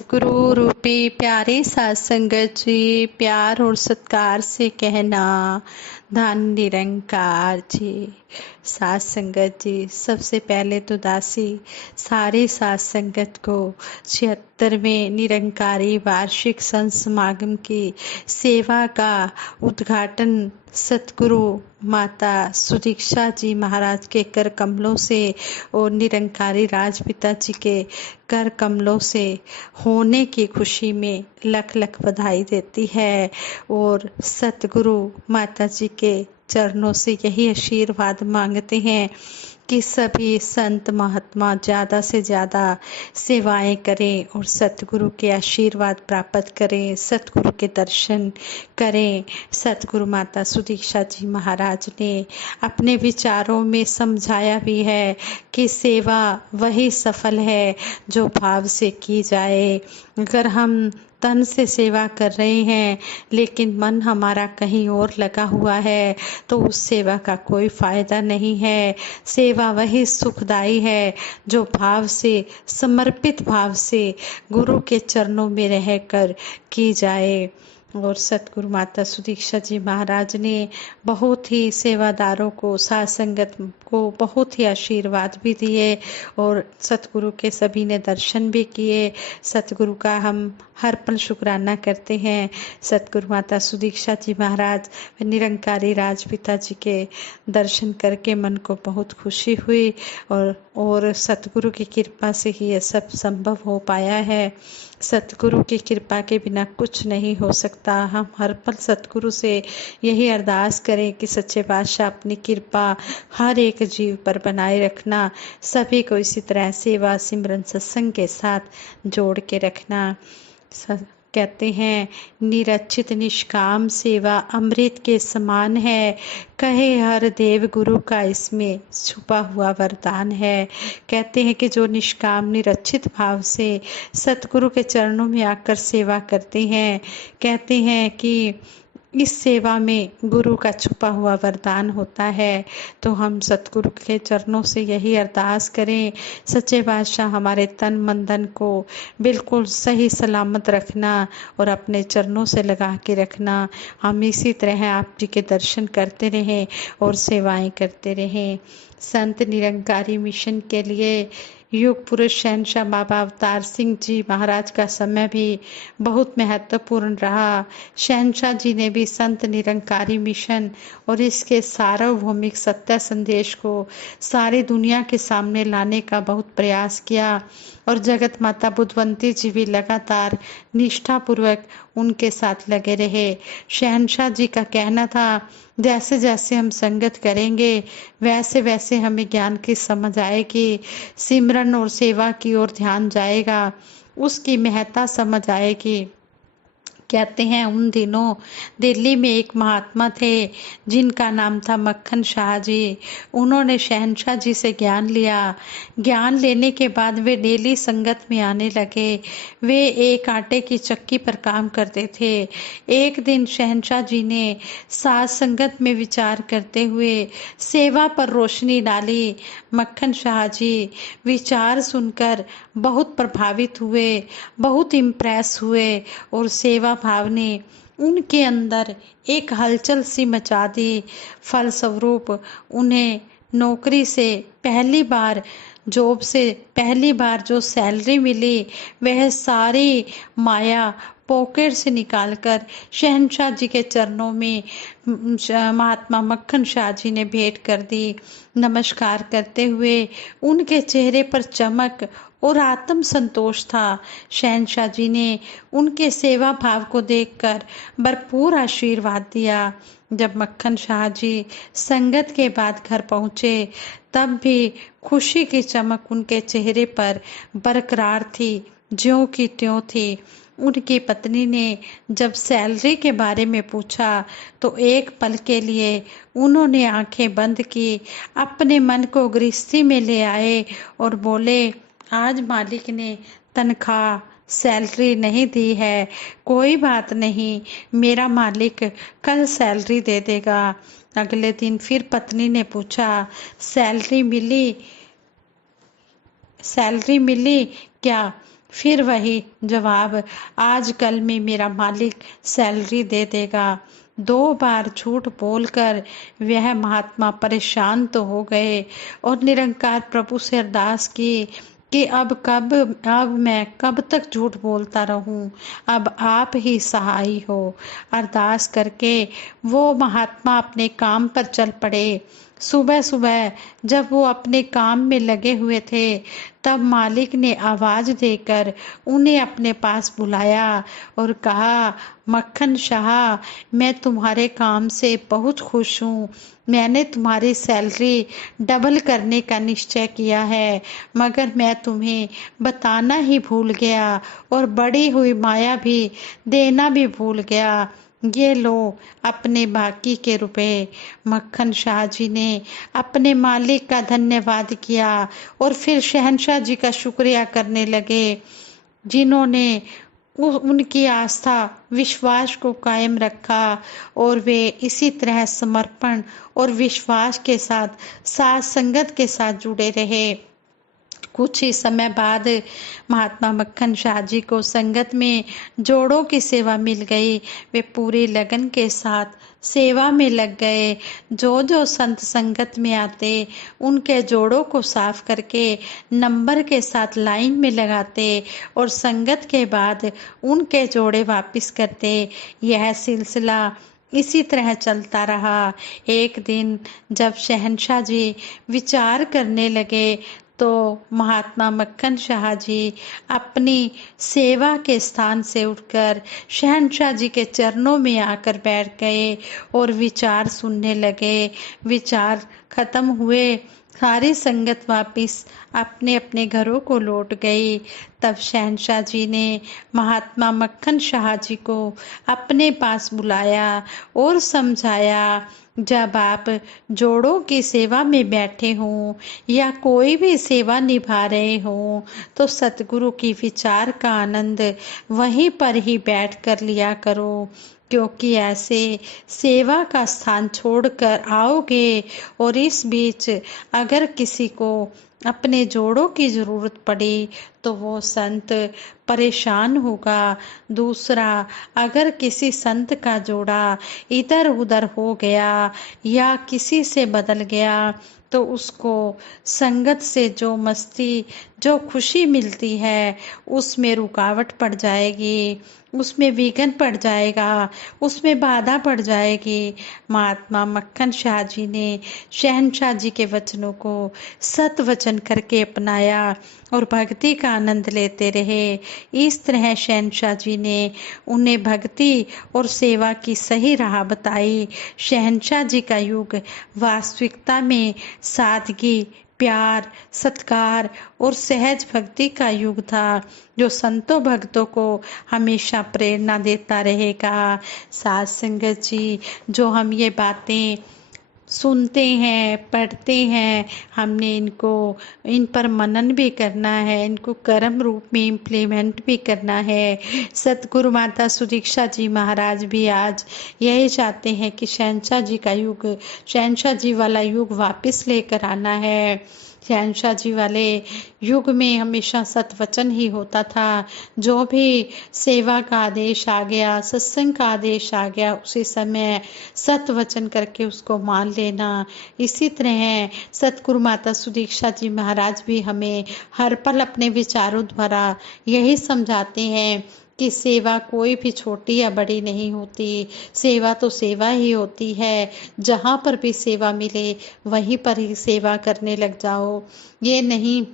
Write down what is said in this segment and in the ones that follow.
गुरु रूपी प्यारे साथ संगत जी, प्यार और सत्कार से कहना धन निरंकार जी। साथ संगत जी, सबसे पहले तो दासी सारे साथ संगत को 76वें निरंकारी वार्षिक संत समागम की सेवा का उद्घाटन सतगुरु माता सुदीक्षा जी महाराज के कर कमलों से और निरंकारी राजपिता जी के कर कमलों से होने की खुशी में लख लख बधाई देती है और सतगुरु माता जी के चरणों से यही आशीर्वाद मांगते हैं कि सभी संत महात्मा ज़्यादा से ज़्यादा सेवाएं करें और सतगुरु के आशीर्वाद प्राप्त करें, सतगुरु के दर्शन करें। सतगुरु माता सुदीक्षा जी महाराज ने अपने विचारों में समझाया भी है कि सेवा वही सफल है जो भाव से की जाए। अगर हम तन से सेवा कर रहे हैं लेकिन मन हमारा कहीं और लगा हुआ है तो उस सेवा का कोई फायदा नहीं है। सेवा वही सुखदाई है जो भाव से, समर्पित भाव से गुरु के चरणों में रहकर की जाए। और सतगुरु माता सुदीक्षा जी महाराज ने बहुत ही सेवादारों को, साथ संगत को बहुत ही आशीर्वाद भी दिए और सतगुरु के सभी ने दर्शन भी किए। सतगुरु का हम हर पल शुक्राना करते हैं। सतगुरु माता सुदीक्षा जी महाराज निरंकारी राजपिता जी के दर्शन करके मन को बहुत खुशी हुई और सतगुरु की कृपा से ही ये सब संभव हो पाया है। सतगुरु की कृपा के बिना कुछ नहीं हो सकता। हम हर पल सतगुरु से यही अरदास करें कि सच्चे बादशाह अपनी कृपा हर एक जीव पर बनाए रखना, सभी को इसी तरह सेवा सिमरन सत्संग के साथ जोड़ के रखना। कहते हैं निरचित निष्काम सेवा अमृत के समान है, कहे हर देव गुरु का इसमें छुपा हुआ वरदान है। कहते हैं कि जो निष्काम निरचित भाव से सतगुरु के चरणों में आकर सेवा करते हैं, कहते हैं कि इस सेवा में गुरु का छुपा हुआ वरदान होता है। तो हम सतगुरु के चरणों से यही अरदास करें, सच्चे बादशाह हमारे तन मन धन को बिल्कुल सही सलामत रखना और अपने चरणों से लगा के रखना। हम इसी तरह आप जी के दर्शन करते रहें और सेवाएं करते रहें। संत निरंकारी मिशन के लिए युग पुरुष शहनशाह बाबा अवतार सिंह जी महाराज का समय भी बहुत महत्वपूर्ण रहा। शहनशाह जी ने भी संत निरंकारी मिशन और इसके सार्वभौमिक सत्य संदेश को सारी दुनिया के सामने लाने का बहुत प्रयास किया और जगत माता बुद्धवंती जी भी लगातार निष्ठापूर्वक उनके साथ लगे रहे। शहनशाह जी का कहना था, जैसे जैसे हम संगत करेंगे वैसे वैसे हमें ज्ञान की समझ आएगी, सिमरन और सेवा की ओर ध्यान जाएगा, उसकी महत्ता समझ आएगी। कहते हैं उन दिनों दिल्ली में एक महात्मा थे जिनका नाम था मक्खन शाह जी। उन्होंने शहनशाह जी से ज्ञान लिया। ज्ञान लेने के बाद वे डेली संगत में आने लगे। वे एक आटे की चक्की पर काम करते थे। एक दिन शहनशाह जी ने साथ संगत में विचार करते हुए सेवा पर रोशनी डाली। मक्खन शाह जी विचार सुनकर बहुत प्रभावित हुए, बहुत इम्प्रेस हुए और सेवा भाव ने उनके अंदर एक हलचल सी मचा दी। फलस्वरूप उन्हें नौकरी से पहली बार, जॉब से पहली बार जो सैलरी मिली वह सारी माया पॉकेट से निकालकर शहनशाह जी के चरणों में महात्मा मक्खन शाह जी ने भेंट कर दी। नमस्कार करते हुए उनके चेहरे पर चमक और आत्म संतोष था। शहनशाह जी ने उनके सेवा भाव को देखकर भरपूर आशीर्वाद दिया। जब मक्खन शाह जी संगत के बाद घर पहुंचे तब भी खुशी की चमक उनके चेहरे पर बरकरार थी, ज्यों की त्यों थी। उनकी पत्नी ने जब सैलरी के बारे में पूछा तो एक पल के लिए उन्होंने आंखें बंद की, अपने मन को गृहस्थी में ले आए और बोले, आज मालिक ने तनख्वाह सैलरी नहीं दी है, कोई बात नहीं, मेरा मालिक कल सैलरी दे देगा। अगले दिन फिर पत्नी ने पूछा, सैलरी मिली क्या? फिर वही जवाब, आज कल में मेरा मालिक सैलरी दे देगा। 2 बार झूठ बोलकर वह महात्मा परेशान तो हो गए और निरंकार प्रभु से अरदास की कि अब मैं कब तक झूठ बोलता रहूं, अब आप ही सहाय हो। अरदास करके वो महात्मा अपने काम पर चल पड़े। सुबह सुबह जब वो अपने काम में लगे हुए थे, तब मालिक ने आवाज देकर उन्हें अपने पास बुलाया और कहा, मक्खन शाह, मैं तुम्हारे काम से बहुत खुश हूँ। मैंने तुम्हारी सैलरी डबल करने का निश्चय किया है, मगर मैं तुम्हें बताना ही भूल गया और बड़ी हुई माया भी देना भी भूल गया। ये लो अपने बाकी के रुपए। मक्खन शाह जी ने अपने मालिक का धन्यवाद किया और फिर शहंशाह जी का शुक्रिया करने लगे, जिन्होंने उनकी आस्था विश्वास को कायम रखा और वे इसी तरह समर्पण और विश्वास के साथ साथ संगत के साथ जुड़े रहे। कुछ ही समय बाद महात्मा मक्खन शाह जी को संगत में जोड़ों की सेवा मिल गई। वे पूरी लगन के साथ सेवा में लग गए। जो जो संत संगत में आते, उनके जोड़ों को साफ करके नंबर के साथ लाइन में लगाते और संगत के बाद उनके जोड़े वापस करते। यह सिलसिला इसी तरह चलता रहा। एक दिन जब शहंशाह जी विचार करने लगे, तो महात्मा मक्खन शाह जी अपनी सेवा के स्थान से उठकर शहंशाह जी के चरणों में आकर बैठ गए और विचार सुनने लगे। विचार खत्म हुए, सारी संगत वापिस अपने अपने घरों को लौट गई। तब शहंशाह जी ने महात्मा मक्खन शाह जी को अपने पास बुलाया और समझाया, जब आप जोड़ों की सेवा में बैठे हों या कोई भी सेवा निभा रहे हों, तो सतगुरु की विचार का आनंद वहीं पर ही बैठ कर लिया करो, क्योंकि ऐसे सेवा का स्थान छोड़कर आओगे और इस बीच अगर किसी को अपने जोड़ों की जरूरत पड़ी तो वो संत परेशान होगा। दूसरा, अगर किसी संत का जोड़ा इधर उधर हो गया या किसी से बदल गया, तो उसको संगत से जो मस्ती जो खुशी मिलती है उसमें रुकावट पड़ जाएगी, उसमें विघ्न पड़ जाएगा, उसमें बाधा पड़ जाएगी। महात्मा मक्खन शाह जी ने शहंशाह जी के वचनों को सत वचन करके अपनाया और भक्ति का आनंद लेते रहे। इस तरह शहंशाह जी ने उन्हें भक्ति और सेवा की सही राह बताई। शहंशाह जी का युग वास्तविकता में सादगी, प्यार, सत्कार और सहज भक्ति का युग था, जो संतों भक्तों को हमेशा प्रेरणा देता रहेगा। साध संगत जी, जो हम ये बातें सुनते हैं, पढ़ते हैं, हमने इन पर मनन भी करना है, इनको कर्म रूप में इम्प्लीमेंट भी करना है। सतगुरु माता सुदीक्षा जी महाराज भी आज यही चाहते हैं कि शहंशाह जी का युग, शहंशाह जी वाला युग वापस लेकर आना है। शहंशाह जी वाले युग में हमेशा सतवचन ही होता था। जो भी सेवा का आदेश आ गया, सत्संग का आदेश आ गया, उसी समय सतवचन करके उसको मान लेना। इसी तरह सतगुरु माता सुदीक्षा जी महाराज भी हमें हर पल अपने विचारों द्वारा यही समझाते हैं कि सेवा कोई भी छोटी या बड़ी नहीं होती, सेवा तो सेवा ही होती है। जहाँ पर भी सेवा मिले वहीं पर ही सेवा करने लग जाओ। ये नहीं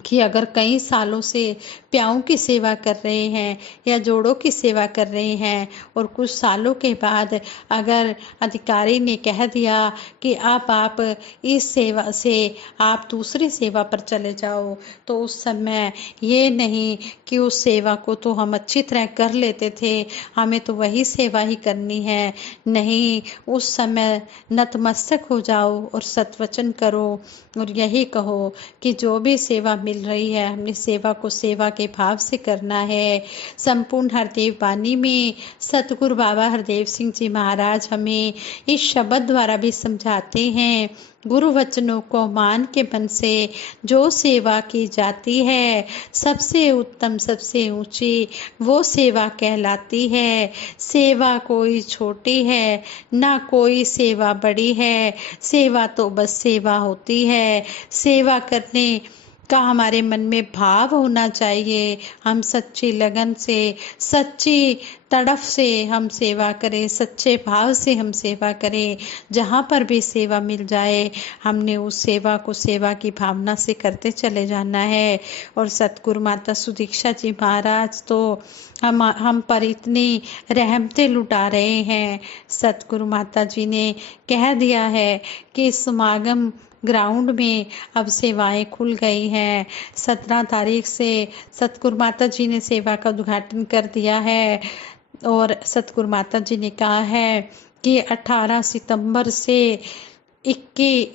कि अगर कई सालों से प्याऊ की सेवा कर रहे हैं या जोड़ों की सेवा कर रहे हैं और कुछ सालों के बाद अगर अधिकारी ने कह दिया कि आप इस सेवा से आप दूसरी सेवा पर चले जाओ, तो उस समय ये नहीं कि उस सेवा को तो हम अच्छी तरह कर लेते थे, हमें तो वही सेवा ही करनी है। नहीं, उस समय नतमस्तक हो जाओ और सत्वचन करो और यही कहो कि जो भी सेवा मिल रही है, हमने सेवा को सेवा के भाव से करना है। संपूर्ण हरदेव वाणी में सतगुरु बाबा हरदेव सिंह जी महाराज हमें इस शब्द द्वारा भी समझाते हैं, गुरु वचनों को मान के मन से जो सेवा की जाती है, सबसे उत्तम सबसे ऊंची वो सेवा कहलाती है। सेवा कोई छोटी है ना कोई सेवा बड़ी है, सेवा तो बस सेवा होती है। सेवा करने का हमारे मन में भाव होना चाहिए। हम सच्ची लगन से, सच्ची तड़फ से हम सेवा करें, सच्चे भाव से हम सेवा करें। जहाँ पर भी सेवा मिल जाए, हमने उस सेवा को सेवा की भावना से करते चले जाना है। और सतगुरु माता सुदीक्षा जी महाराज तो हम पर इतनी रहमतें लुटा रहे हैं। सतगुरु माता जी ने कह दिया है कि समागम ग्राउंड में अब सेवाएं खुल गई हैं। 17 तारीख से सतगुरु माता जी ने सेवा का उद्घाटन कर दिया है और सतगुरु माता जी ने कहा है कि 18 सितंबर से 21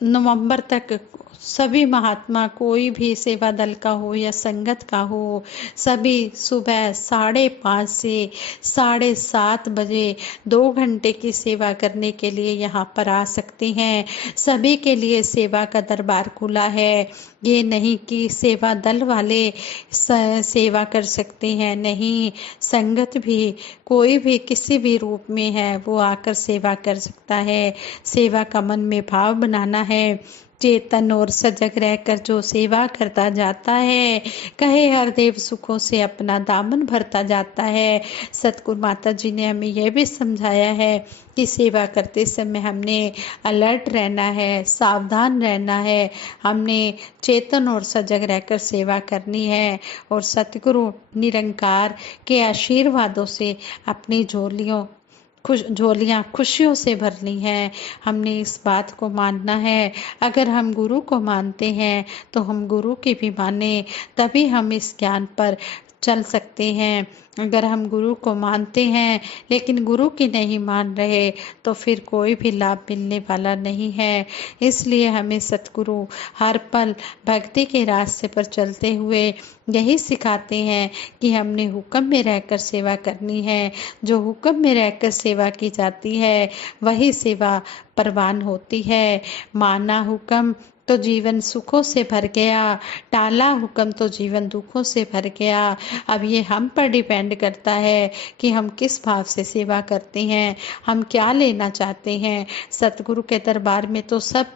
नवंबर तक सभी महात्मा, कोई भी सेवा दल का हो या संगत का हो, सभी सुबह 5:30 से 7:30 बजे 2 घंटे की सेवा करने के लिए यहाँ पर आ सकते हैं। सभी के लिए सेवा का दरबार खुला है। ये नहीं कि सेवा दल वाले सेवा कर सकते हैं, नहीं, संगत भी कोई भी किसी भी रूप में है वो आकर सेवा कर सकता है। सेवा का मन में भाव बनाना है। चेतन और सजग रहकर जो सेवा करता जाता है, कहे हरदेव सुखों से अपना दामन भरता जाता है। सतगुरु माता जी ने हमें यह भी समझाया है कि सेवा करते समय हमने अलर्ट रहना है, सावधान रहना है, हमने चेतन और सजग रहकर सेवा करनी है और सतगुरु निरंकार के आशीर्वादों से अपनी झोलियाँ खुशियों से भरनी है। हमने इस बात को मानना है। अगर हम गुरु को मानते हैं तो हम गुरु की भी माने, तभी हम इस ज्ञान पर चल सकते हैं। अगर हम गुरु को मानते हैं लेकिन गुरु की नहीं मान रहे तो फिर कोई भी लाभ मिलने वाला नहीं है। इसलिए हमें सतगुरु हर पल भक्ति के रास्ते पर चलते हुए यही सिखाते हैं कि हमने हुक्म में रहकर सेवा करनी है। जो हुक्म में रहकर सेवा की जाती है वही सेवा परवान होती है। माना हुक्म तो जीवन सुखों से भर गया, टाला हुक्म तो जीवन दुखों से भर गया। अब ये हम पर डिपेंड करता है कि हम किस भाव से सेवा करते हैं, हम क्या लेना चाहते हैं। सतगुरु के दरबार में तो सब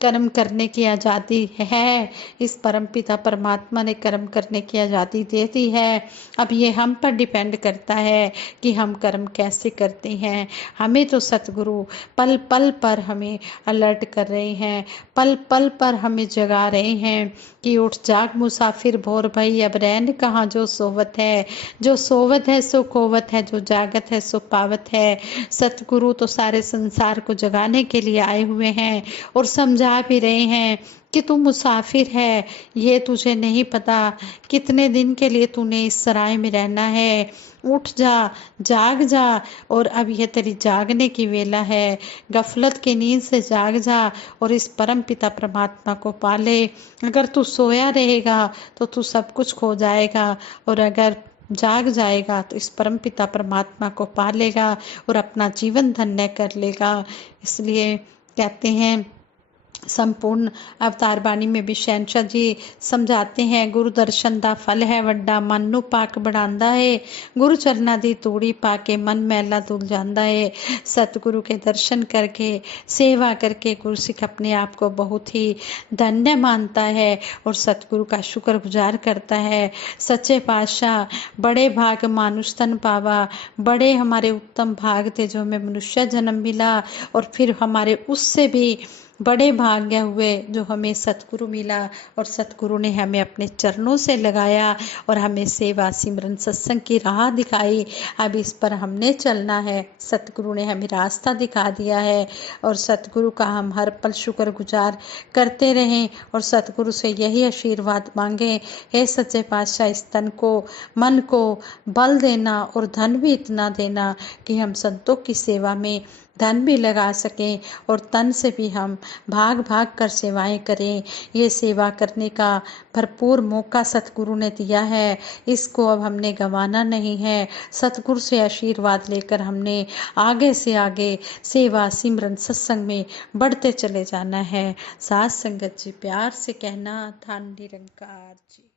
कर्म करने की आज़ादी है। इस परमपिता परमात्मा ने कर्म करने की आज़ादी दे दी है। अब ये हम पर डिपेंड करता है कि हम कर्म कैसे करते हैं। हमें तो सतगुरु पल पल पर हमें अलर्ट कर रहे हैं, पल पल पर हमें जगा रहे हैं कि उठ जाग मुसाफिर भोर भई, अब रैन कहाँ जो सोवत है। जो सोवत है सो कोवत है, जो जागत है सो पावत है। सतगुरु तो सारे संसार को जगाने के लिए आए हुए हैं और समझा भी रहे हैं कि तू मुसाफिर है, ये तुझे नहीं पता कितने दिन के लिए तूने इस सराय में रहना है। उठ जा, जाग जा, और अब यह तेरी जागने की वेला है। गफलत की नींद से जाग जा और इस परम पिता परमात्मा को पाले। अगर तू सोया रहेगा तो तू सब कुछ खो जाएगा, और अगर जाग जाएगा तो इस परम पिता परमात्मा को पालेगा और अपना जीवन धन्य कर लेगा। इसलिए कहते हैं संपूर्ण अवतार बाणी में भी शहनशाह जी समझाते हैं, गुरु दर्शन दा फल है वड्डा, मन नू पाक बढ़ांदा है। गुरु चरना दी तूड़ी पाके मन मैला धुल जांदा है। सतगुरु के दर्शन करके, सेवा करके गुरसिख अपने आप को बहुत ही धन्य मानता है और सतगुरु का शुक्रगुजार करता है। सच्चे पातशाह बड़े भाग मानुष तन पावा, बड़े हमारे उत्तम भाग थे जो हमें मनुष्य जन्म मिला, और फिर हमारे उससे भी बड़े भाग्य हुए जो हमें सतगुरु मिला, और सतगुरु ने हमें अपने चरणों से लगाया और हमें सेवा सिमरन सत्संग की राह दिखाई। अब इस पर हमने चलना है। सतगुरु ने हमें रास्ता दिखा दिया है और सतगुरु का हम हर पल शुक्रगुजार करते रहें और सतगुरु से यही आशीर्वाद मांगें, हे सच्चे पातशाह इस तन को, मन को बल देना और धन भी इतना देना कि हम संतों की सेवा में धन भी लगा सकें और तन से भी हम भाग भाग कर सेवाएं करें। ये सेवा करने का भरपूर मौका सतगुरु ने दिया है, इसको अब हमने गंवाना नहीं है। सतगुरु से आशीर्वाद लेकर हमने आगे से आगे सेवा सिमरन सत्संग में बढ़ते चले जाना है। साथ संगत जी, प्यार से कहना, धन निरंकार जी।